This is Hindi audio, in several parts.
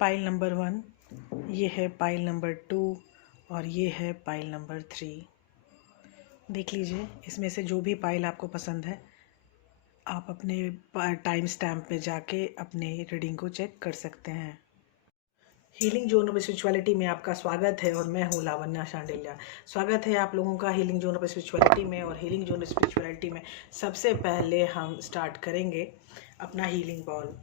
पाइल नंबर 1, ये है पाइल नंबर 2 और ये है पाइल नंबर 3। देख लीजिए, इसमें से जो भी पाइल आपको पसंद है आप अपने टाइम स्टैम्प पे जाके अपने रीडिंग को चेक कर सकते हैं। हीलिंग जोन ऑफ स्पिरिचुअलिटी में आपका स्वागत है और मैं हूँ लावण्या शांडिल्या। स्वागत है आप लोगों का हीलिंग जोन ऑफ स्पिरिचुअलिटी में। और हीलिंग जोन ऑफ स्पिरिचुअलिटी में सबसे पहले हम स्टार्ट करेंगे अपना हीलिंग बॉल।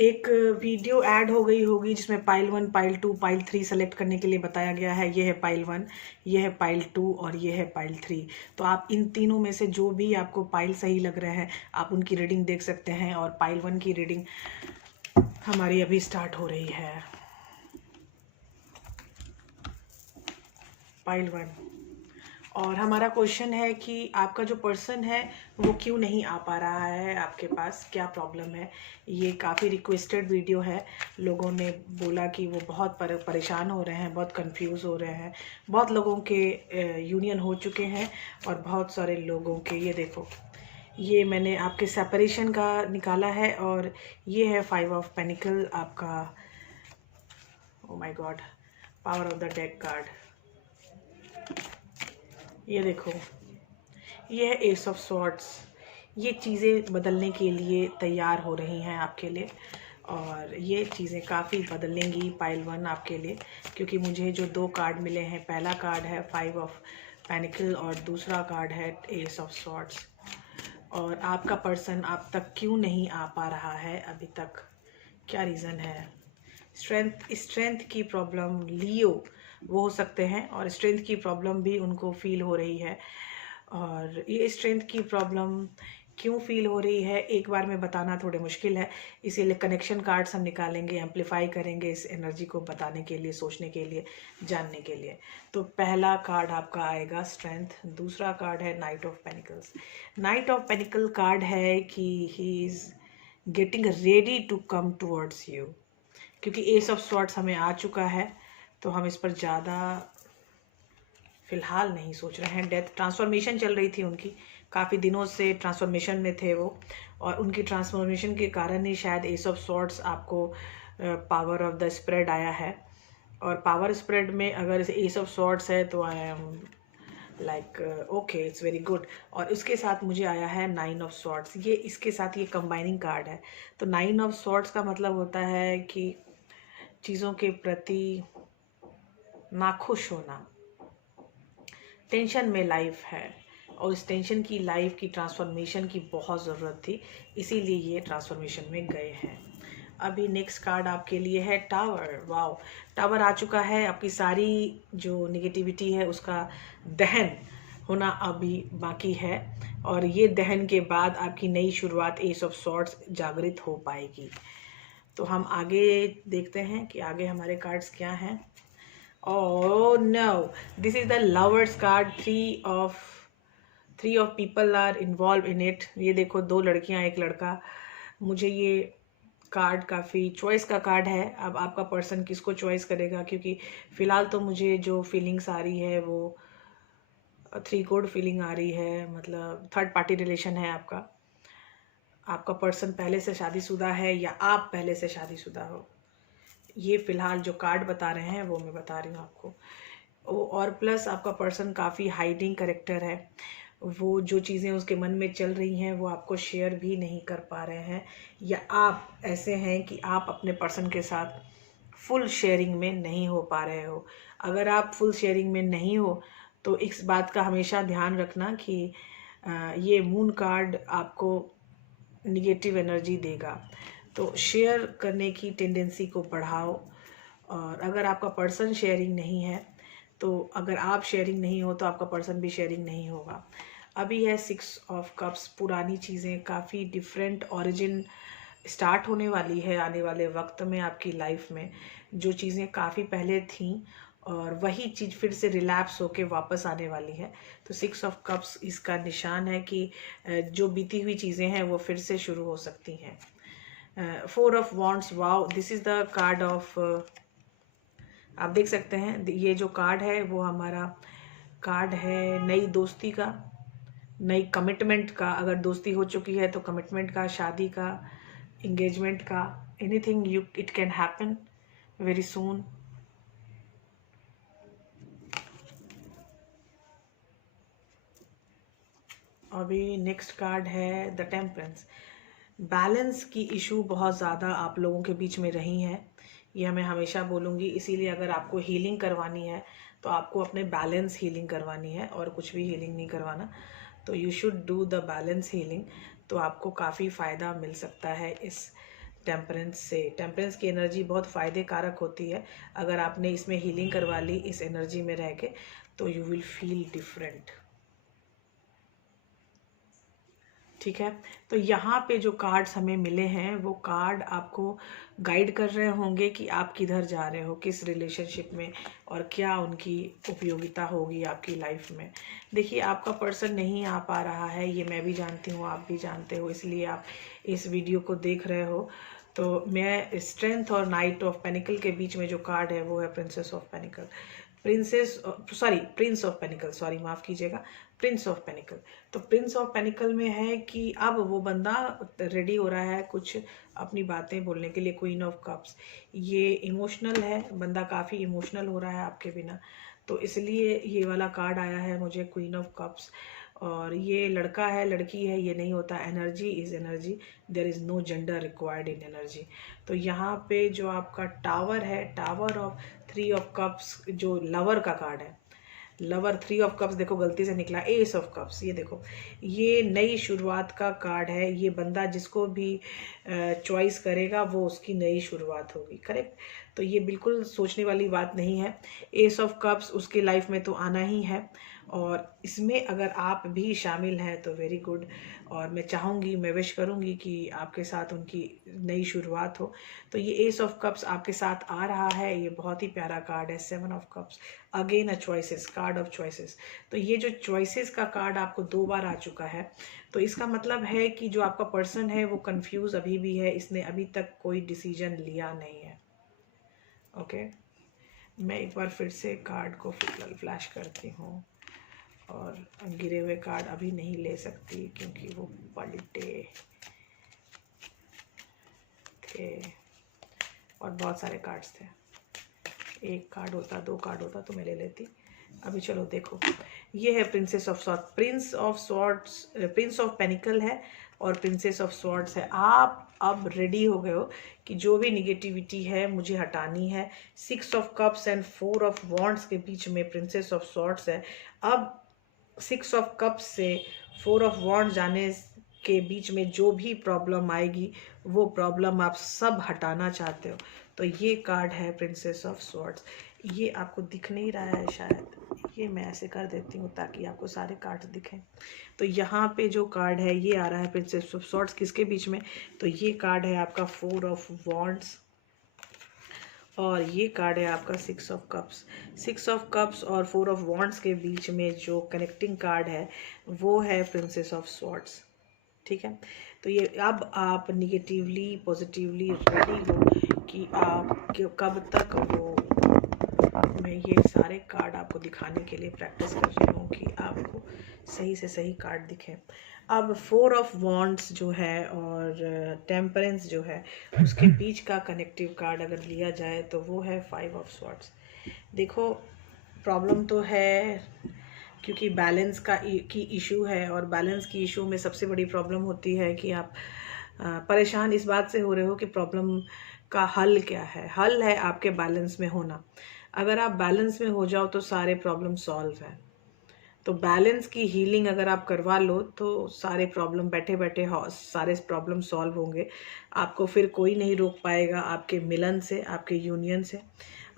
एक वीडियो ऐड हो गई होगी जिसमें पाइल 1, पाइल 2, पाइल 3 सेलेक्ट करने के लिए बताया गया है। ये है पाइल 1, ये है पाइल 2 और ये है पाइल 3। तो आप इन तीनों में से जो भी आपको पाइल सही लग रहा है आप उनकी रीडिंग देख सकते हैं। और पाइल 1 की रीडिंग हमारी अभी स्टार्ट हो रही है। पाइल 1 और हमारा क्वेश्चन है कि आपका जो पर्सन है वो क्यों नहीं आ पा रहा है, आपके पास क्या प्रॉब्लम है। ये काफ़ी रिक्वेस्टेड वीडियो है। लोगों ने बोला कि वो बहुत परेशान हो रहे हैं, बहुत कंफ्यूज हो रहे हैं। बहुत लोगों के यूनियन हो चुके हैं और बहुत सारे लोगों के, ये देखो, ये मैंने आपके सेपरेशन का निकाला है। और ये है 5 ऑफ पेनिकल आपका। Oh my God, power of the deck card. ये देखो, ये है एस ऑफ स्वॉर्ड्स। ये चीज़ें बदलने के लिए तैयार हो रही हैं आपके लिए और ये चीज़ें काफ़ी बदलेंगी पाइल 1 आपके लिए। क्योंकि मुझे जो 2 कार्ड मिले हैं, पहला कार्ड है 5 ऑफ पेनिकल और दूसरा कार्ड है एस ऑफ स्वॉर्ड्स। और आपका पर्सन आप तक क्यों नहीं आ पा रहा है अभी तक, क्या रीज़न है। स्ट्रेंथ की प्रॉब्लम, लियो वो हो सकते हैं और स्ट्रेंथ की प्रॉब्लम भी उनको फील हो रही है। और ये स्ट्रेंथ की प्रॉब्लम क्यों फील हो रही है एक बार में बताना थोड़े मुश्किल है, इसीलिए कनेक्शन कार्ड्स हम निकालेंगे, एम्पलीफाई करेंगे इस एनर्जी को बताने के लिए, सोचने के लिए, जानने के लिए। तो पहला कार्ड आपका आएगा स्ट्रेंथ, दूसरा कार्ड है knight of pentacles. Knight of pentacle card है कि he is getting ready to come towards you. क्योंकि एस ऑफ स्वॉर्ड्स हमें आ चुका है तो हम इस पर ज़्यादा फ़िलहाल नहीं सोच रहे हैं। डेथ ट्रांसफॉर्मेशन चल रही थी उनकी, काफ़ी दिनों से ट्रांसफॉर्मेशन में थे वो, और उनकी ट्रांसफॉर्मेशन के कारण ही शायद एस ऑफ स्वॉर्ड्स आपको पावर ऑफ द स्प्रेड आया है। और पावर स्प्रेड में अगर एस ऑफ स्वॉर्ड्स है तो I am like okay, it's very good. और इसके साथ मुझे आया है 9 ऑफ स्वॉर्ड्स। ये इसके साथ ये कंबाइनिंग कार्ड है। तो 9 ऑफ स्वॉर्ड्स का मतलब होता है कि चीज़ों के प्रति नाखुश होना, टेंशन में लाइफ है और इस टेंशन की लाइफ की ट्रांसफॉर्मेशन की बहुत ज़रूरत थी, इसीलिए ये ट्रांसफॉर्मेशन में गए हैं। अभी नेक्स्ट कार्ड आपके लिए है टावर। वाओ, टावर आ चुका है। आपकी सारी जो निगेटिविटी है उसका दहन होना अभी बाकी है और ये दहन के बाद आपकी नई शुरुआत एस ऑफ सॉर्ड्स जागृत हो पाएगी। तो हम आगे देखते हैं कि आगे हमारे कार्ड्स क्या हैं। Oh no, this is the lovers card. Three of people are involved in it. ये देखो, 2 लड़कियां 1 लड़का। मुझे ये कार्ड काफ़ी चॉइस का कार्ड है। अब आपका पर्सन किसको चॉइस करेगा, क्योंकि फ़िलहाल तो मुझे जो फीलिंग्स आ रही है वो 3 कोड फीलिंग आ रही है, मतलब थर्ड पार्टी रिलेशन है आपका। आपका पर्सन पहले से शादीशुदा है या आप पहले से शादीशुदा हो। ये फ़िलहाल जो कार्ड बता रहे हैं वो मैं बता रही हूँ आपको। और प्लस आपका पर्सन काफ़ी हाइडिंग करेक्टर है। वो जो चीज़ें उसके मन में चल रही हैं वो आपको शेयर भी नहीं कर पा रहे हैं, या आप ऐसे हैं कि आप अपने पर्सन के साथ फुल शेयरिंग में नहीं हो पा रहे हो। अगर आप फुल शेयरिंग में नहीं हो तो इस बात का हमेशा ध्यान रखना कि ये मून कार्ड आपको निगेटिव एनर्जी देगा। तो शेयर करने की टेंडेंसी को बढ़ाओ। और अगर आपका पर्सन शेयरिंग नहीं है तो अगर आप शेयरिंग नहीं हो तो आपका पर्सन भी शेयरिंग नहीं होगा। अभी है 6 ऑफ कप्स। पुरानी चीज़ें, काफ़ी डिफरेंट ओरिजिन स्टार्ट होने वाली है आने वाले वक्त में आपकी लाइफ में। जो चीज़ें काफ़ी पहले थीं और वही चीज़ फिर से रिलैप्स होके वापस आने वाली है। तो 6 ऑफ कप्स इसका निशान है कि जो बीती हुई चीज़ें हैं वो फिर से शुरू हो सकती हैं। 4 of wands, wow, this is the card of, आप देख सकते हैं ये जो कार्ड है वो हमारा कार्ड है नई दोस्ती का, नई कमिटमेंट का। अगर दोस्ती हो चुकी है तो कमिटमेंट का, शादी का, एंगेजमेंट का, anything you it can happen very soon. अभी नेक्स्ट कार्ड है द टेम्परेंस। बैलेंस की इशू बहुत ज़्यादा आप लोगों के बीच में रही हैं, यह मैं हमेशा बोलूँगी। इसीलिए अगर आपको हीलिंग करवानी है तो आपको अपने बैलेंस हीलिंग करवानी है और कुछ भी हीलिंग नहीं करवाना। तो you should do the balance healing, तो आपको काफ़ी फ़ायदा मिल सकता है इस टेम्परेंस से। टेम्परेंस की एनर्जी बहुत फ़ायदे कारक होती है। अगर आपने इसमें हीलिंग करवा ली इस एनर्जी में रह के तो यू विल फील डिफरेंट। ठीक है, तो यहाँ पे जो कार्ड्स हमें मिले हैं वो कार्ड आपको गाइड कर रहे होंगे कि आप किधर जा रहे हो, किस रिलेशनशिप में, और क्या उनकी उपयोगिता होगी आपकी लाइफ में। देखिए, आपका पर्सन नहीं आ पा रहा है, ये मैं भी जानती हूँ, आप भी जानते हो, इसलिए आप इस वीडियो को देख रहे हो। तो मैं स्ट्रेंथ और नाइट ऑफ पेनिकल के बीच में जो कार्ड है वो है princess of panicle, Prince of panicle, sorry माफ़ कीजिएगा, प्रिंस ऑफ पेनिकल। तो प्रिंस ऑफ पेनिकल में है कि अब वो बंदा रेडी हो रहा है कुछ अपनी बातें बोलने के लिए। क्वीन ऑफ कप्स, ये इमोशनल है, बंदा काफ़ी इमोशनल हो रहा है आपके बिना, तो इसलिए ये वाला कार्ड आया है मुझे, क्वीन ऑफ कप्स। और ये लड़का है लड़की है ये नहीं होता, energy is energy, there is no gender required in energy. तो यहाँ पे जो आपका टावर है, टावर ऑफ 3 ऑफ कप्स, जो लवर का कार्ड है, लवर 3 ऑफ कप्स, देखो गलती से निकला एस ऑफ कप्स, ये देखो, ये नई शुरुआत का कार्ड है। ये बंदा जिसको भी चॉइस करेगा वो उसकी नई शुरुआत होगी, करेक्ट। तो ये बिल्कुल सोचने वाली बात नहीं है। एस ऑफ कप्स उसकी लाइफ में तो आना ही है, और इसमें अगर आप भी शामिल हैं तो वेरी गुड। और मैं चाहूँगी, मैं विश करूँगी कि आपके साथ उनकी नई शुरुआत हो। तो ये एस ऑफ कप्स आपके साथ आ रहा है, ये बहुत ही प्यारा कार्ड है। 7 of cups, again a choices, card of choices. तो ये जो चॉइसेस का कार्ड आपको 2 बार आ चुका है, तो इसका मतलब है कि जो आपका पर्सन है वो कंफ्यूज अभी भी है, इसने अभी तक कोई डिसीजन लिया नहीं है। ओके, मैं एक बार फिर से कार्ड को फ्लैश करती हूँ, और गिरे हुए कार्ड अभी नहीं ले सकती क्योंकि वो पलटे थे और बहुत सारे कार्ड्स थे। एक कार्ड होता, 2 कार्ड होता तो मैं ले लेती। अभी चलो देखो, ये है princess of swords, Prince of panicle है और प्रिंसेस ऑफ सॉर्ड्स है। आप अब रेडी हो गए हो कि जो भी निगेटिविटी है मुझे हटानी है। 6 of cups and 4 of wands के बीच में प्रिंसेस ऑफ सॉर्ड्स है। अब 6 ऑफ कप्स से 4 ऑफ वॉन्ड जाने के बीच में जो भी प्रॉब्लम आएगी वो प्रॉब्लम आप सब हटाना चाहते हो। तो ये कार्ड है प्रिंसेस ऑफ स्वॉर्ड्स। ये आपको दिख नहीं रहा है शायद, ये मैं ऐसे कर देती हूँ ताकि आपको सारे कार्ड दिखें। तो यहाँ पे जो कार्ड है ये आ रहा है प्रिंसेस ऑफ स्वॉर्ड्स, किसके बीच में, तो ये कार्ड है आपका 4 ऑफ वॉन्ड्स, और ये कार्ड है आपका 6 ऑफ कप्स। 6 ऑफ कप्स और 4 ऑफ वॉन्ड्स के बीच में जो कनेक्टिंग कार्ड है वो है प्रिंसेस ऑफ स्वॉर्ड्स। ठीक है, तो ये अब आप निगेटिवली पॉजिटिवली रेडी हो कि आप कब तक वो, मैं ये सारे कार्ड आपको दिखाने के लिए प्रैक्टिस कर रही हूँ कि आपको सही से सही कार्ड दिखें। अब 4 ऑफ वॉन्ड्स जो है और टेम्परेंस जो है उसके बीच का कनेक्टिव कार्ड अगर लिया जाए तो वो है 5 ऑफ स्वॉर्ड्स। देखो, प्रॉब्लम तो है क्योंकि बैलेंस की इशू है, और बैलेंस की इशू में सबसे बड़ी प्रॉब्लम होती है कि आप परेशान इस बात से हो रहे हो कि प्रॉब्लम का हल क्या है। हल है आपके बैलेंस में होना। अगर आप बैलेंस में हो जाओ तो सारे प्रॉब्लम सॉल्व है। तो बैलेंस की हीलिंग अगर आप करवा लो तो सारे प्रॉब्लम बैठे बैठे सारे प्रॉब्लम सॉल्व होंगे। आपको फिर कोई नहीं रोक पाएगा आपके मिलन से, आपके यूनियन से।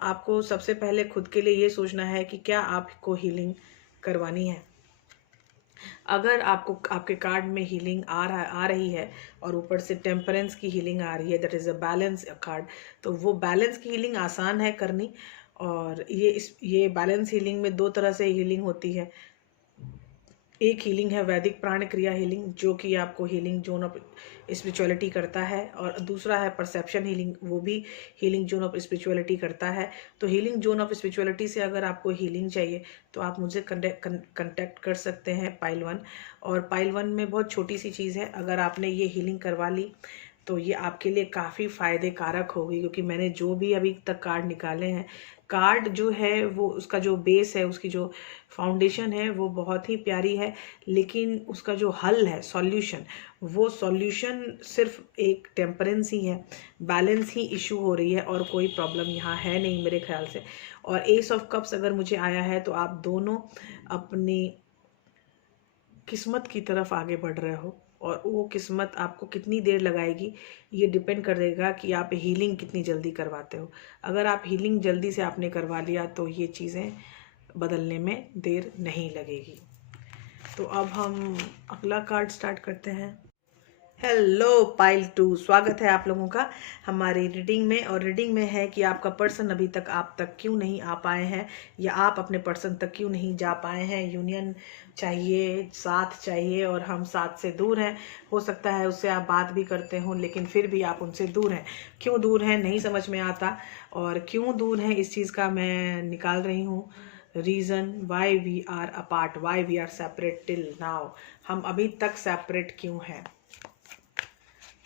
आपको सबसे पहले खुद के लिए ये सोचना है कि क्या आपको हीलिंग करवानी है। अगर आपको आपके कार्ड में हीलिंग आ रही है और ऊपर से टेम्परेंस की हीलिंग आ रही है, that is a balance card, तो वो बैलेंस की हीलिंग आसान है करनी, और ये बैलेंस हीलिंग में 2 तरह से हीलिंग होती है। एक हीलिंग है वैदिक प्राण क्रिया हीलिंग, जो कि आपको हीलिंग जोन ऑफ स्पिरिचुअलिटी करता है, और दूसरा है परसेप्शन हीलिंग, वो भी हीलिंग जोन ऑफ स्पिरिचुअलिटी करता है। तो हीलिंग जोन ऑफ स्पिरिचुअलिटी से अगर आपको हीलिंग चाहिए तो आप मुझसे कंटेक्ट कर सकते हैं पाइल 1। और पाइल 1 में बहुत छोटी सी चीज़ है, अगर आपने ये हीलिंग करवा ली तो ये आपके लिए काफ़ी फ़ायदे कारक होगी, क्योंकि मैंने जो भी अभी तक कार्ड निकाले हैं, कार्ड जो है वो उसका जो बेस है, उसकी जो फाउंडेशन है वो बहुत ही प्यारी है, लेकिन उसका जो हल है, सॉल्यूशन, वो सॉल्यूशन सिर्फ एक टेम्परेंस ही है, बैलेंस ही इशू हो रही है, और कोई प्रॉब्लम यहाँ है नहीं मेरे ख्याल से। और एस ऑफ कप्स अगर मुझे आया है तो आप दोनों अपनी किस्मत की तरफ आगे बढ़ रहे हो, और वो किस्मत आपको कितनी देर लगाएगी ये डिपेंड करेगा कि आप हीलिंग कितनी जल्दी करवाते हो। अगर आप हीलिंग जल्दी से आपने करवा लिया तो ये चीज़ें बदलने में देर नहीं लगेगी। तो अब हम अगला कार्ड स्टार्ट करते हैं। हेलो पाइल 2, स्वागत है आप लोगों का हमारी रीडिंग में। और रीडिंग में है कि आपका पर्सन अभी तक आप तक क्यों नहीं आ पाए हैं, या आप अपने पर्सन तक क्यों नहीं जा पाए हैं। यूनियन चाहिए, साथ चाहिए, और हम साथ से दूर हैं। हो सकता है उससे आप बात भी करते हो, लेकिन फिर भी आप उनसे दूर हैं। क्यों दूर हैं नहीं समझ में आता, और क्यों दूर हैं इस चीज़ का मैं निकाल रही हूँ reason. Why we are apart, why we are separate till now, हम अभी तक सेपरेट क्यों हैं।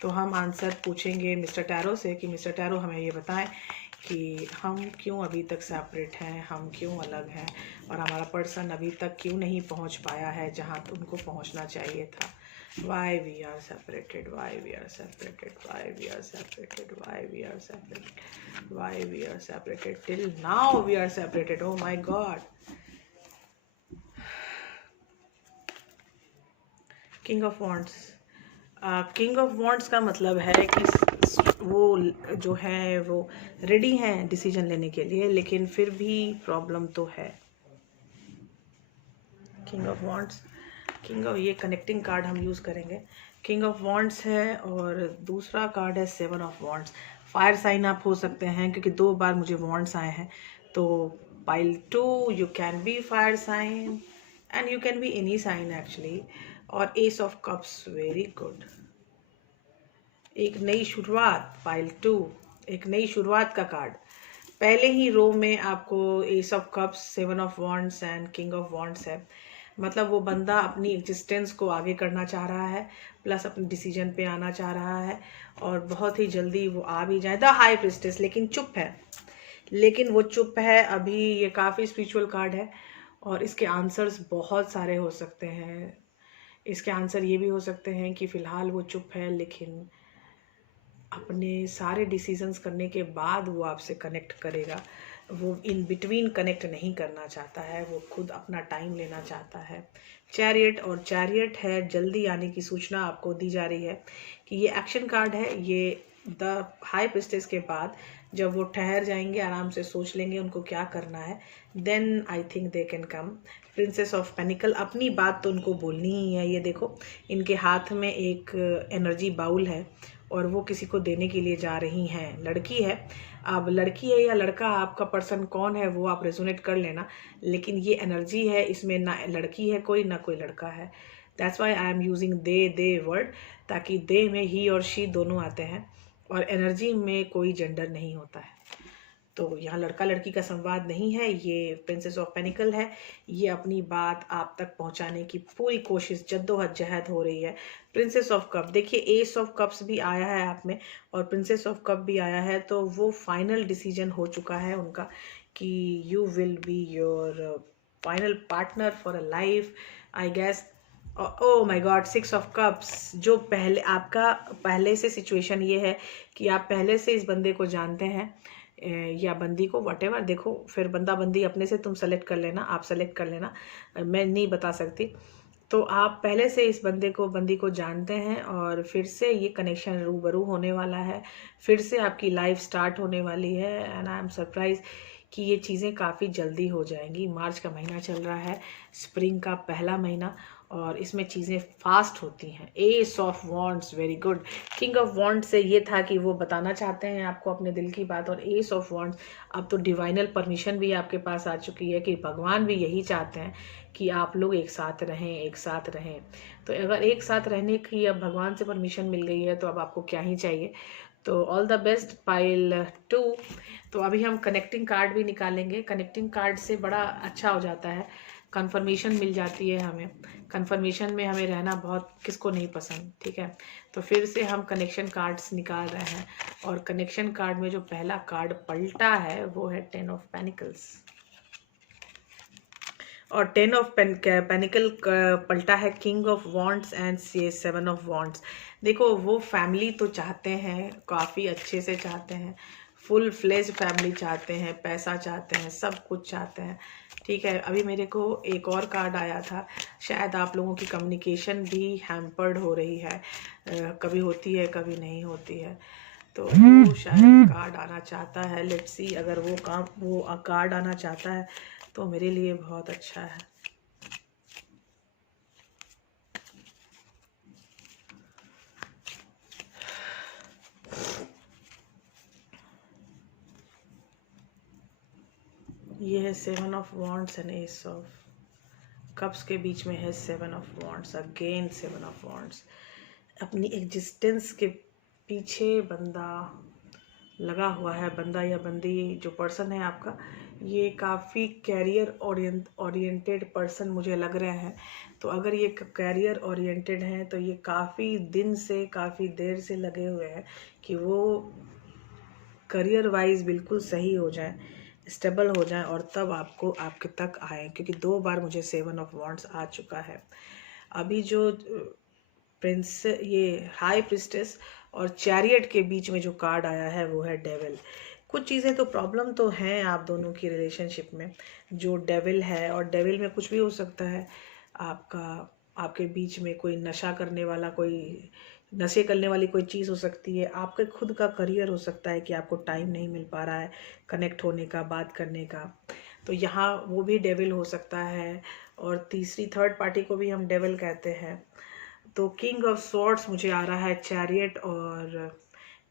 तो हम आंसर पूछेंगे मिस्टर टैरो से कि मिस्टर टैरो हमें ये बताएं कि हम क्यों अभी तक सेपरेट हैं, हम क्यों अलग हैं, और हमारा पर्सन अभी तक क्यों नहीं पहुंच पाया है जहां उनको पहुंचना चाहिए था। Why we are separated, why we are separated, why we are separated, why we are separated, why we are separated, till now we are separated, oh my God. King of Wands, king of wands का मतलब है कि वो जो है वो रेडी हैं डिसीजन लेने के लिए, लेकिन फिर भी प्रॉब्लम तो है। King of wands, king of, ये कनेक्टिंग कार्ड हम यूज़ करेंगे। किंग ऑफ वॉन्ड्स है, और दूसरा कार्ड है 7 ऑफ वॉन्ड्स। फायर साइन आप हो सकते हैं, क्योंकि 2 बार मुझे वॉन्ड्स आए हैं। तो pile 2, you can be fire sign and you can be any sign actually. और ace of cups, very good, एक नई शुरुआत। पाइल 2, एक नई शुरुआत का कार्ड। पहले ही रो में आपको S of cups, 7 of wands and king of wands है। मतलब वो बंदा अपनी एग्जिस्टेंस को आगे करना चाह रहा है, प्लस अपने डिसीजन पे आना चाह रहा है, और बहुत ही जल्दी वो आ भी जाए। द हाई प्रिस्टेस, लेकिन चुप है, लेकिन वो चुप है अभी। ये काफ़ी स्पिरिचुअल कार्ड है, और इसके आंसर्स बहुत सारे हो सकते हैं। इसके आंसर ये भी हो सकते हैं कि फ़िलहाल वो चुप है, लेकिन अपने सारे डिसीजंस करने के बाद वो आपसे कनेक्ट करेगा। वो इन बिटवीन कनेक्ट नहीं करना चाहता है, वो खुद अपना टाइम लेना चाहता है। चैरियट, और चैरियट है जल्दी आने की सूचना आपको दी जा रही है कि ये एक्शन कार्ड है। ये द हाई प्रिस्टेस के बाद जब वो ठहर जाएंगे, आराम से सोच लेंगे उनको क्या करना है, then I think they can come. Princess of pentacle, अपनी बात तो उनको बोलनी ही है। ये देखो, इनके हाथ में एक एनर्जी बाउल है, और वो किसी को देने के लिए जा रही हैं। लड़की है, अब लड़की है या लड़का, आपका पर्सन कौन है वो आप रेजोनेट कर लेना, लेकिन ये एनर्जी है, इसमें ना लड़की है कोई, ना कोई लड़का है। That's why I am using they word, ताकि दे में ही और शी दोनों आते हैं, और एनर्जी में कोई जेंडर नहीं होता है। तो यहाँ लड़का लड़की का संवाद नहीं है, ये प्रिंसेस ऑफ पेनिकल है। ये अपनी बात आप तक पहुँचाने की पूरी कोशिश, जद्दोजहद हो रही है। प्रिंसेस ऑफ कप, देखिए एस ऑफ कप्स भी आया है आप में, और प्रिंसेस ऑफ कप भी आया है, तो वो फाइनल डिसीजन हो चुका है उनका कि you will be your final partner for a life, I guess. Oh my God, 6 of cups, जो पहले आपका पहले से सिचुएशन ये है कि आप पहले से इस बंदे को जानते हैं, या बंदी को, व्हाटएवर। देखो फिर बंदा बंदी अपने से तुम सेलेक्ट कर लेना, आप सेलेक्ट कर लेना, मैं नहीं बता सकती। तो आप पहले से इस बंदी को जानते हैं, और फिर से ये कनेक्शन रूबरू होने वाला है, फिर से आपकी लाइफ स्टार्ट होने वाली है। एंड आई एम सरप्राइज कि ये चीज़ें काफ़ी जल्दी हो जाएंगी। मार्च का महीना चल रहा है, स्प्रिंग का पहला महीना, और इसमें चीज़ें फास्ट होती हैं। S of wands, very good. King of wands से ये था कि वो बताना चाहते हैं आपको अपने दिल की बात, और एस ऑफ वॉन्ड्स अब तो डिवाइनल परमिशन भी आपके पास आ चुकी है कि भगवान भी यही चाहते हैं कि आप लोग एक साथ रहें, एक साथ रहें। तो अगर एक साथ रहने की अब भगवान से परमिशन मिल गई है तो अब आपको क्या ही चाहिए। तो ऑल द बेस्ट पाइल 2। तो अभी हम कनेक्टिंग कार्ड भी निकालेंगे। कनेक्टिंग कार्ड से बड़ा अच्छा हो जाता है, कंफर्मेशन मिल जाती है हमें। कंफर्मेशन में हमें रहना बहुत किसको नहीं पसंद, ठीक है। तो फिर से हम कनेक्शन कार्ड्स निकाल रहे हैं, और कनेक्शन कार्ड में जो पहला कार्ड पलटा है वो है 10 ऑफ पेनिकल्स, और 10 ऑफ पेनिकल पलटा है king of wands and 7 of wands. देखो वो फैमिली तो चाहते हैं, काफ़ी अच्छे से चाहते हैं, फुल फ्लेज फैमिली चाहते हैं, पैसा चाहते हैं, सब कुछ चाहते हैं, ठीक है। अभी मेरे को एक और कार्ड आया था, शायद आप लोगों की कम्युनिकेशन भी हैम्पर्ड हो रही है, कभी होती है कभी नहीं होती है, तो वो शायद कार्ड आना चाहता है। लेट्स सी, अगर वो कार्ड आना चाहता है तो मेरे लिए बहुत अच्छा है। ये है 7 of wands and S of cups के बीच में है 7 of wands, again 7 of wands. अपनी एग्जिस्टेंस के पीछे बंदा लगा हुआ है, बंदा या बंदी जो पर्सन है आपका, ये काफ़ी कैरियर ओरिएंटेड पर्सन मुझे लग रहे हैं। तो अगर ये कैरियर ओरिएंटेड हैं तो ये काफ़ी दिन से, काफ़ी देर से लगे हुए हैं कि वो करियर वाइज बिल्कुल सही हो जाए, स्टेबल हो जाए, और तब आपको आपके तक आए, क्योंकि 2 बार मुझे 7 ऑफ वॉन्ड्स आ चुका है। अभी जो प्रिंस, ये हाई प्रिस्टेस और चैरियट के बीच में जो कार्ड आया है वो है डेविल। कुछ चीज़ें तो प्रॉब्लम तो हैं आप दोनों की रिलेशनशिप में, जो डेविल है, और डेविल में कुछ भी हो सकता है। आपके बीच में कोई नशा करने वाला, कोई नशे करने वाली कोई चीज़ हो सकती है, आपके खुद का करियर हो सकता है कि आपको टाइम नहीं मिल पा रहा है कनेक्ट होने का, बात करने का, तो यहाँ वो भी डेविल हो सकता है। और तीसरी थर्ड पार्टी को भी हम डेविल कहते हैं। तो किंग ऑफ स्वॉर्ड्स मुझे आ रहा है चैरियट और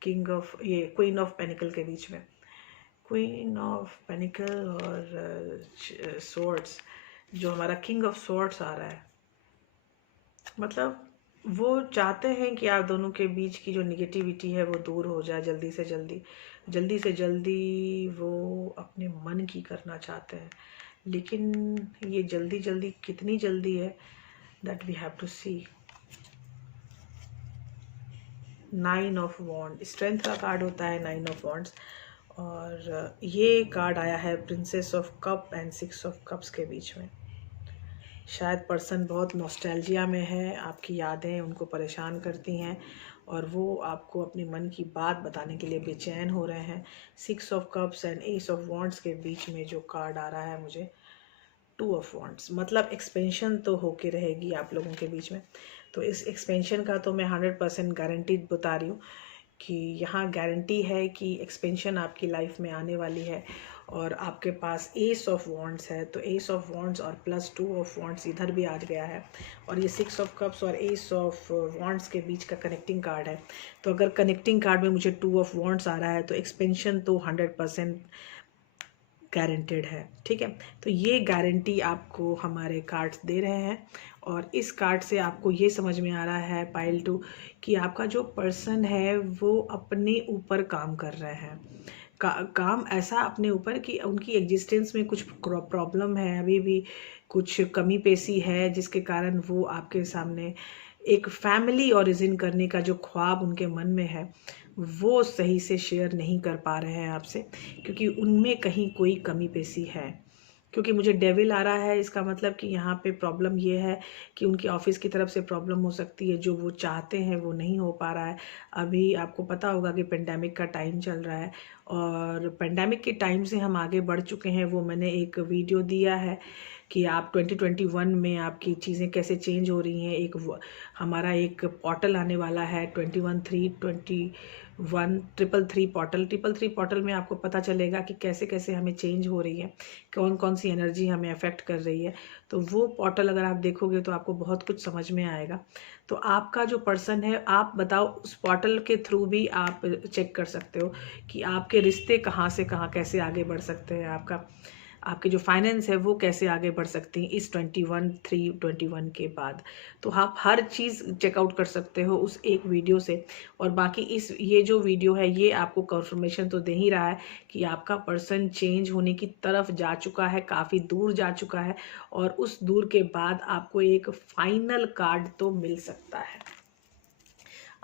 किंग ऑफ, ये क्वीन ऑफ पेनिकल के बीच में, क्वीन ऑफ पेनिकल और स्वॉर्ड्स, जो हमारा किंग ऑफ स्वॉर्ड्स आ रहा है, मतलब वो चाहते हैं कि आप दोनों के बीच की जो निगेटिविटी है वो दूर हो जाए जल्दी से जल्दी, जल्दी से जल्दी वो अपने मन की करना चाहते हैं। लेकिन ये जल्दी जल्दी कितनी जल्दी है, that we have to see. 9 of wands strength का कार्ड होता है, 9 ऑफ वॉन्ड्स, और ये कार्ड आया है princess of cup and 6 of cups के बीच में। शायद पर्सन बहुत नॉस्टैल्जिया में है, आपकी यादें उनको परेशान करती हैं और वो आपको अपने मन की बात बताने के लिए बेचैन हो रहे हैं। 6 of cups and S of wands के बीच में जो कार्ड आ रहा है मुझे, 2 ऑफ वॉन्ड्स, मतलब एक्सपेंशन तो होके रहेगी आप लोगों के बीच में। तो इस एक्सपेंशन का तो मैं 100% गारंटीड बता रही हूँ कि यहाँ गारंटी है कि एक्सपेंशन आपकी लाइफ में आने वाली है। और आपके पास एस ऑफ वॉन्ड्स है, तो एस ऑफ वॉन्ड्स और प्लस 2 ऑफ वॉन्ड्स इधर भी आ गया है, और ये 6 ऑफ कप्स और एस ऑफ वॉन्ड्स के बीच का कनेक्टिंग कार्ड है। तो अगर कनेक्टिंग कार्ड में मुझे 2 ऑफ वॉन्ड्स आ रहा है तो एक्सपेंशन तो 100% गारंटेड है, ठीक है। तो ये गारंटी आपको हमारे कार्ड्स दे रहे हैं, और इस कार्ड से आपको ये समझ में आ रहा है पाइल 2 कि आपका जो पर्सन है वो अपने ऊपर काम कर रहे हैं, काम ऐसा अपने ऊपर कि उनकी एग्जिस्टेंस में कुछ प्रॉब्लम है, अभी भी कुछ कमी पेशी है, जिसके कारण वो आपके सामने एक फैमिली ओरिजिन करने का जो ख्वाब उनके मन में है वो सही से शेयर नहीं कर पा रहे हैं आपसे, क्योंकि उनमें कहीं कोई कमी पेशी है। क्योंकि मुझे डेविल आ रहा है, इसका मतलब कि यहाँ पे प्रॉब्लम ये है कि उनकी ऑफिस की तरफ से प्रॉब्लम हो सकती है, जो वो चाहते हैं वो नहीं हो पा रहा है। अभी आपको पता होगा कि पेंडेमिक का टाइम चल रहा है, और पेंडेमिक के टाइम से हम आगे बढ़ चुके हैं, वो मैंने एक वीडियो दिया है कि आप 2021 में आपकी चीज़ें कैसे चेंज हो रही हैं। हमारा एक पोर्टल आने वाला है 21/3/21 333 पोर्टल में आपको पता चलेगा कि कैसे कैसे हमें चेंज हो रही है, कौन कौन सी एनर्जी हमें अफेक्ट कर रही है। तो वो पोर्टल अगर आप देखोगे तो आपको बहुत कुछ समझ में आएगा। तो आपका जो पर्सन है, आप बताओ, उस पोर्टल के थ्रू भी आप चेक कर सकते हो कि आपके रिश्ते कहाँ से कहाँ कैसे आगे बढ़ सकते हैं, आपके जो फाइनेंस है वो कैसे आगे बढ़ सकती हैं इस 21/3/21 के बाद। तो आप हर चीज़ चेकआउट कर सकते हो उस एक वीडियो से। और बाकी ये जो वीडियो है ये आपको कंफर्मेशन तो दे ही रहा है कि आपका पर्सन चेंज होने की तरफ जा चुका है, काफ़ी दूर जा चुका है, और उस दूर के बाद आपको एक फाइनल कार्ड तो मिल सकता है।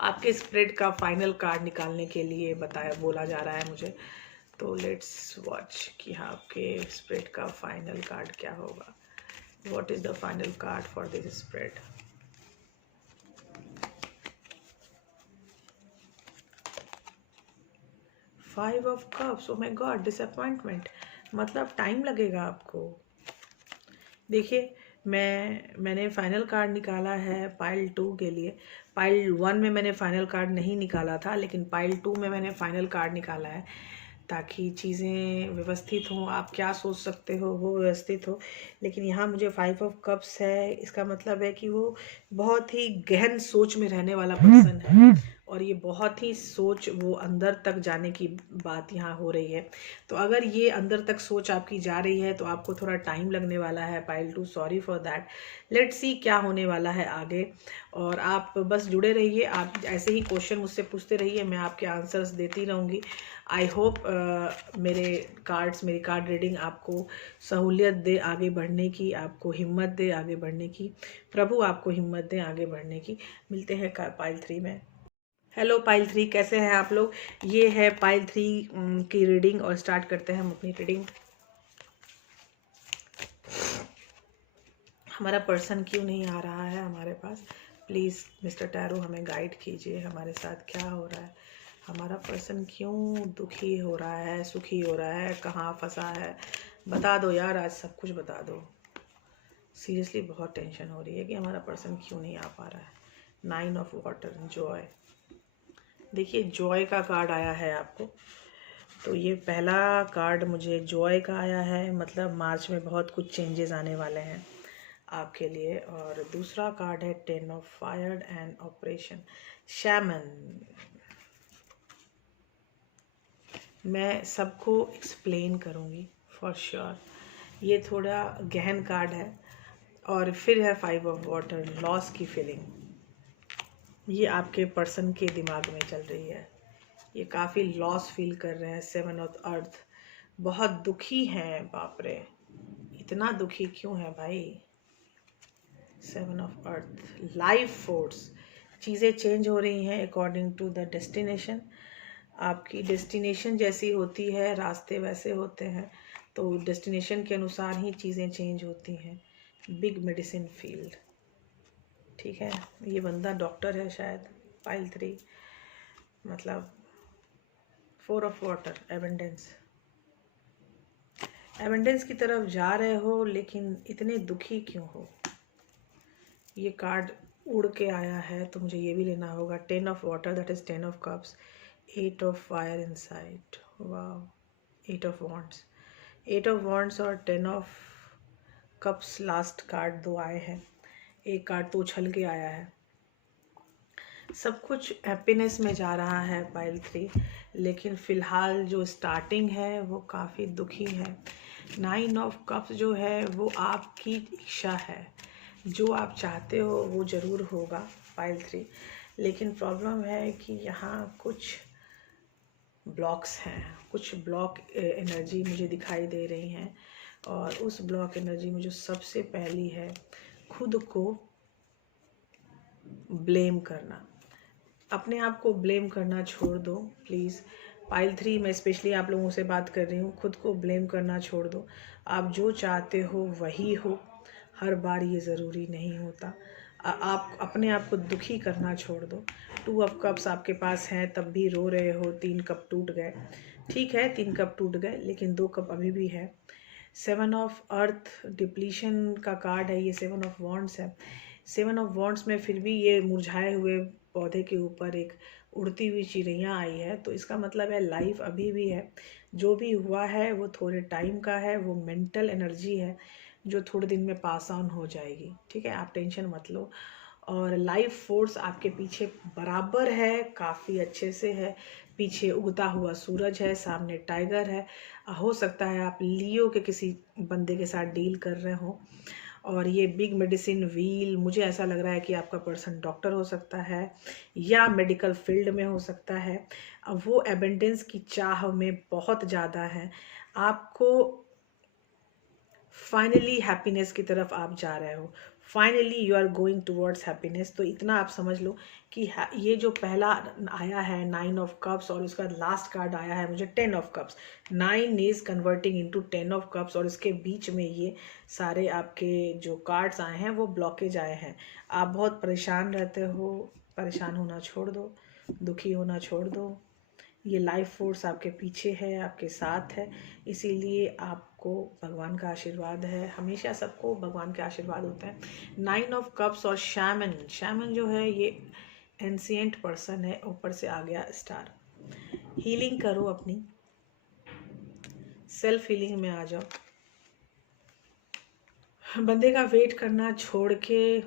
आपके स्प्रेड का फाइनल कार्ड निकालने के लिए बोला जा रहा है मुझे। तो लेट्स वॉच कि हाँ आपके स्प्रेड का फाइनल कार्ड क्या होगा। What is the final card for this spread. Five of cups, oh my God, disappointment, मतलब टाइम लगेगा आपको। देखिए, मैंने फाइनल कार्ड निकाला है पाइल 2 के लिए। पाइल 1 में मैंने फाइनल कार्ड नहीं निकाला था, लेकिन पाइल 2 में मैंने फाइनल कार्ड निकाला है ताकि चीज़ें व्यवस्थित हों। आप क्या सोच सकते हो वो व्यवस्थित हो। लेकिन यहाँ मुझे 5 ऑफ कप्स है, इसका मतलब है कि वो बहुत ही गहन सोच में रहने वाला पर्सन है, और ये बहुत ही सोच, वो अंदर तक जाने की बात यहाँ हो रही है। तो अगर ये अंदर तक सोच आपकी जा रही है तो आपको थोड़ा टाइम लगने वाला है pile 2, sorry for that. Let's see क्या होने वाला है आगे। और आप बस जुड़े रहिए, आप ऐसे ही क्वेश्चन मुझसे पूछते रहिए, मैं आपके आंसर्स देती रहूँगी। आई होप मेरी कार्ड रीडिंग आपको सहूलियत दे आगे बढ़ने की, आपको हिम्मत दे आगे बढ़ने की। प्रभु आपको हिम्मत दे आगे बढ़ने की। मिलते हैं पाइल 3 में। हेलो पाइल 3, कैसे हैं आप लोग। ये है पाइल 3 की रीडिंग, और स्टार्ट करते हैं हम अपनी रीडिंग। हमारा पर्सन क्यों नहीं आ रहा है हमारे पास। प्लीज़ मिस्टर टैरो हमें गाइड कीजिए, हमारे साथ क्या हो रहा है। हमारा पर्सन क्यों दुखी हो रहा है, सुखी हो रहा है, कहाँ फंसा है, बता दो यार, आज सब कुछ बता दो। सीरियसली बहुत टेंशन हो रही है कि हमारा पर्सन क्यों नहीं आ पा रहा है। 9 ऑफ वाटर, जॉय। देखिए, जॉय का कार्ड आया है आपको। तो ये पहला कार्ड मुझे जॉय का आया है, मतलब मार्च में बहुत कुछ चेंजेस आने वाले हैं आपके लिए। और दूसरा कार्ड है 10 of fire and operation shaman. मैं सबको एक्सप्लेन करूँगी फॉर श्योर। ये थोड़ा गहन कार्ड है। और फिर है 5 ऑफ वाटर, लॉस की फीलिंग। ये आपके पर्सन के दिमाग में चल रही है, ये काफ़ी लॉस फील कर रहे हैं। 7 ऑफ अर्थ, बहुत दुखी हैं, बाप रे, इतना दुखी क्यों है भाई। 7 ऑफ अर्थ, लाइफ फोर्स, चीज़ें चेंज हो रही हैं अकॉर्डिंग टू द डेस्टिनेशन। आपकी डेस्टिनेशन जैसी होती है, रास्ते वैसे होते हैं, तो डेस्टिनेशन के अनुसार ही चीज़ें चेंज होती हैं। बिग मेडिसिन फील्ड, ठीक है। ये बंदा डॉक्टर है शायद। पाइल 3, मतलब 4 ऑफ वाटर, एबंडेंस। एबंडेंस की तरफ जा रहे हो, लेकिन इतने दुखी क्यों हो। ये कार्ड उड़ के आया है तो मुझे ये भी लेना होगा। 10 of water, that is 10 of cups, 8 of fire inside, वाह, 8 ऑफ वॉन्ड्स। 8 ऑफ वॉन्ड्स और 10 ऑफ कप्स लास्ट कार्ड दो आए हैं। एक कार्ड तो उछल के आया है। सब कुछ हैप्पीनेस में जा रहा है पाइल 3, लेकिन फ़िलहाल जो स्टार्टिंग है वो काफ़ी दुखी है। 9 ऑफ कप्स जो है वो आपकी इच्छा है, जो आप चाहते हो वो ज़रूर होगा पाइल 3। लेकिन प्रॉब्लम है कि यहाँ कुछ ब्लॉक्स हैं, कुछ ब्लॉक एनर्जी मुझे दिखाई दे रही हैं। और उस ब्लॉक एनर्जी में जो सबसे पहली है, खुद को ब्लेम करना। अपने आप को ब्लेम करना छोड़ दो प्लीज़। पाइल 3 में स्पेशली आप लोगों से बात कर रही हूँ, खुद को ब्लेम करना छोड़ दो। आप जो चाहते हो वही हो, हर बार ये ज़रूरी नहीं होता। आप अपने आप को दुखी करना छोड़ दो। 2 ऑफ कप्स आपके पास हैं, तब भी रो रहे हो। 3 कप टूट गए, ठीक है, 3 कप टूट गए, लेकिन 2 कप अभी भी है। सेवन ऑफ अर्थ डिप्लीशन का कार्ड है ये, सेवन ऑफ वॉन्ड्स है। सेवन ऑफ वॉन्ड्स में फिर भी ये मुरझाए हुए पौधे के ऊपर एक उड़ती हुई चिड़ैया आई है, तो इसका मतलब है लाइफ अभी भी है। जो भी हुआ है वो थोड़े टाइम का है, वो मेंटल एनर्जी है जो थोड़े दिन में पास ऑन हो जाएगी, ठीक है, आप टेंशन मत लो। और लाइफ फोर्स आपके पीछे बराबर है, काफ़ी अच्छे से है। पीछे उगता हुआ सूरज है, सामने टाइगर है। हो सकता है आप लियो के किसी बंदे के साथ डील कर रहे हो। और ये बिग मेडिसिन व्हील, मुझे ऐसा लग रहा है कि आपका पर्सन डॉक्टर हो सकता है या मेडिकल फील्ड में हो सकता है। अब वो एबेंडेंस की चाह में बहुत ज़्यादा है। आपको फाइनली हैप्पीनेस की तरफ आप जा रहे हो, finally you are going towards happiness. तो इतना आप समझ लो कि ये जो पहला आया है 9 ऑफ कप्स और उसका लास्ट कार्ड आया है मुझे 10 of cups, 9 is converting into 10 of cups, और इसके बीच में ये सारे आपके जो कार्ड्स आए हैं वो ब्लॉकेज आए हैं। आप बहुत परेशान रहते हो, परेशान होना छोड़ दो, दुखी होना छोड़ दो। ये लाइफ फोर्स आपके पीछे है, आपके साथ है, इसीलिए आपको भगवान का आशीर्वाद है। हमेशा सबको भगवान के आशीर्वाद होते हैं। 9 ऑफ कप्स और शैमन, शैमन जो है ये एंशिएंट पर्सन है, ऊपर से आ गया स्टार। हीलिंग करो अपनी, सेल्फ हीलिंग में आ जाओ। बंदे का वेट करना छोड़ के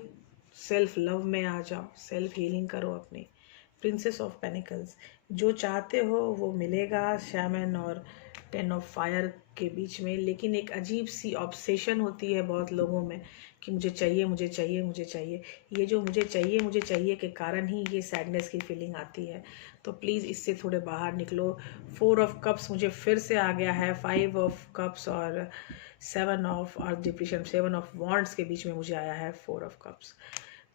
सेल्फ लव में आ जाओ, सेल्फ हीलिंग करो अपनी। प्रिंसेस ऑफ पेनिकल्स, जो चाहते हो वो मिलेगा शैमन और 10 ऑफ फायर के बीच में। लेकिन एक अजीब सी ऑब्सेशन होती है बहुत लोगों में कि मुझे चाहिए, मुझे चाहिए, मुझे चाहिए। ये जो मुझे चाहिए के कारण ही ये सैडनेस की फीलिंग आती है। तो प्लीज़ इससे थोड़े बाहर निकलो। 4 ऑफ कप्स मुझे फिर से आ गया है, 5 ऑफ कप्स और 7 of earth depression, 7 of wands के बीच में मुझे आया है 4 ऑफ कप्स।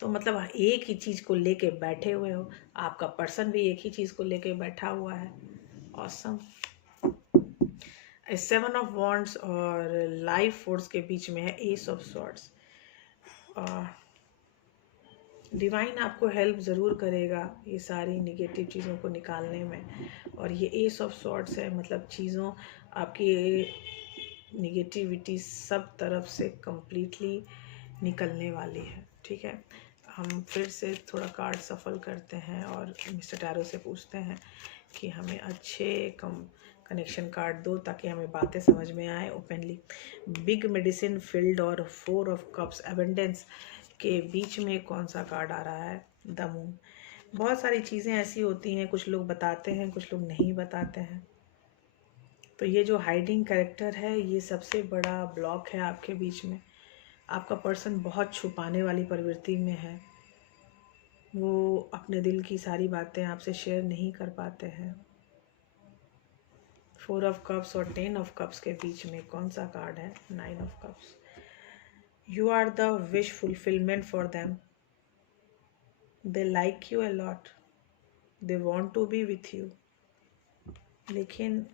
तो मतलब एक ही चीज़ को लेके बैठे हुए हो, आपका पर्सन भी एक ही चीज़ को लेके बैठा हुआ है। ऑसम। 7 ऑफ वॉन्ड्स और लाइफ फोर्स के बीच में है एस ऑफ स्वॉर्ड्स। डिवाइन आपको हेल्प ज़रूर करेगा ये सारी निगेटिव चीज़ों को निकालने में। और ये एस ऑफ स्वॉर्ड्स है, मतलब चीज़ों आपकी निगेटिविटी सब तरफ से कंप्लीटली निकलने वाली है, ठीक है। हम फिर से थोड़ा कार्ड सफल करते हैं और मिस्टर टैरो से पूछते हैं कि हमें अच्छे कनेक्शन कार्ड दो ताकि हमें बातें समझ में आए ओपनली। बिग मेडिसिन फील्ड और 4 ऑफ कप्स एबेंडेंस के बीच में कौन सा कार्ड आ रहा है? The moon. बहुत सारी चीज़ें ऐसी होती हैं, कुछ लोग बताते हैं, कुछ लोग नहीं बताते हैं। तो ये जो हाइडिंग कैरेक्टर है ये सबसे बड़ा ब्लॉक है आपके बीच में। आपका पर्सन बहुत छुपाने वाली प्रवृत्ति में है, वो अपने दिल की सारी बातें आपसे शेयर नहीं कर पाते हैं। 4 ऑफ कप्स और 10 ऑफ कप्स के बीच में कौन सा कार्ड है? 9 of cups. You are the wish fulfilment for them, they like you a lot, they want to be with you. लेकिन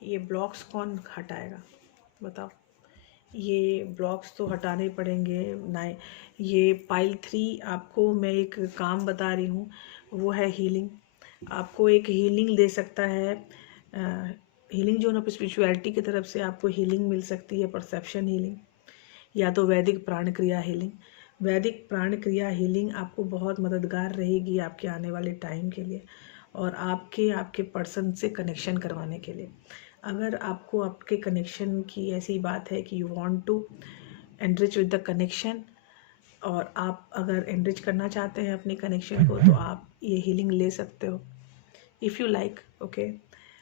ये ब्लॉक्स कौन हटाएगा बताओ? ये ब्लॉक्स तो हटाने पड़ेंगे ना। ये पाइल 3 आपको मैं एक काम बता रही हूँ, वो है हीलिंग। आपको एक हीलिंग दे सकता है, हीलिंग जो ना स्पिरिचुअलिटी की तरफ से आपको हीलिंग मिल सकती है, परसेप्शन हीलिंग या तो वैदिक प्राण क्रिया हीलिंग। वैदिक प्राण क्रिया हीलिंग आपको बहुत मददगार रहेगी आपके आने वाले टाइम के लिए और आपके पर्सन से कनेक्शन करवाने के लिए। अगर आपको आपके कनेक्शन की ऐसी बात है कि you want to enrich with the connection और आप अगर एनरिच करना चाहते हैं अपने कनेक्शन को, तो आप ये हीलिंग ले सकते हो इफ़ यू लाइक, ओके।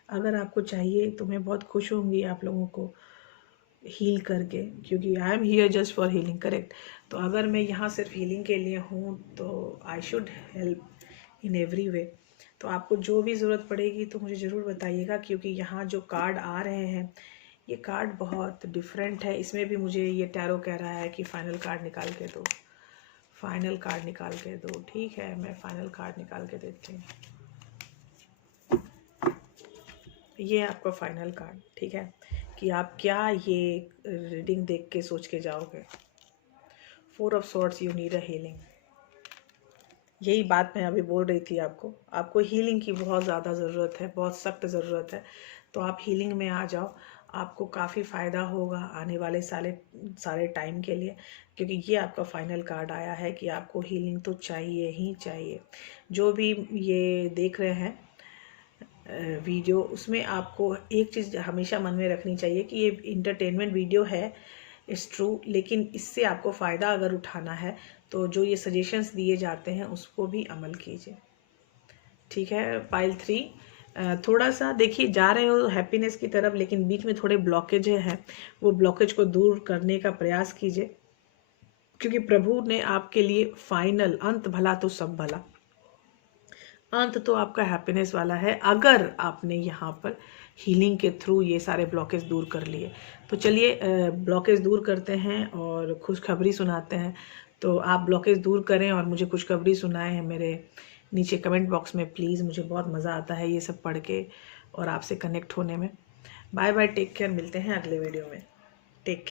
अगर आपको चाहिए तो मैं बहुत खुश होंगी आप लोगों को हील करके, क्योंकि I am here just for healing, correct. तो अगर मैं यहाँ सिर्फ हीलिंग के लिए हूँ तो I should help in every way. तो आपको जो भी ज़रूरत पड़ेगी तो मुझे ज़रूर बताइएगा, क्योंकि यहाँ जो कार्ड आ रहे हैं ये कार्ड बहुत डिफरेंट है। इसमें भी मुझे ये टैरो कह रहा है कि फ़ाइनल कार्ड निकाल के दो, फाइनल कार्ड निकाल के दो। ठीक है, मैं फाइनल कार्ड निकाल के देती हूँ। ये आपका फाइनल कार्ड, ठीक है, कि आप क्या ये रीडिंग देख के सोच के जाओगे। 4 of swords, you need a healing. यही बात मैं अभी बोल रही थी आपको हीलिंग की बहुत ज़्यादा ज़रूरत है, बहुत सख्त ज़रूरत है। तो आप हीलिंग में आ जाओ। आपको काफ़ी फ़ायदा होगा आने वाले सारे टाइम के लिए, क्योंकि ये आपका फाइनल कार्ड आया है कि आपको हीलिंग तो चाहिए ही चाहिए। जो भी ये देख रहे हैं वीडियो, उसमें आपको एक चीज़ हमेशा मन में रखनी चाहिए कि ये इंटरटेनमेंट वीडियो है, इट्स ट्रू, लेकिन इससे आपको फ़ायदा अगर उठाना है तो जो ये सजेशंस दिए जाते हैं उसको भी अमल कीजिए। ठीक है। पाइल 3, थोड़ा सा देखिए जा रहे हो हैप्पीनेस की तरफ, लेकिन बीच में थोड़े ब्लॉकेज है, वो ब्लॉकेज को दूर करने का प्रयास कीजिए, क्योंकि प्रभु ने आपके लिए फाइनल अंत भला तो सब भला, अंत तो आपका हैप्पीनेस वाला है अगर आपने यहाँ पर हीलिंग के थ्रू ये सारे ब्लॉकेज दूर कर लिए। तो चलिए ब्लॉकेज दूर करते हैं और खुशखबरी सुनाते हैं। तो आप ब्लॉकेज दूर करें और मुझे खुशखबरी सुनाएं हैं मेरे नीचे कमेंट बॉक्स में प्लीज़। मुझे बहुत मज़ा आता है ये सब पढ़ के और आपसे कनेक्ट होने में। बाय बाय, टेक केयर, मिलते हैं अगले वीडियो में। Take care.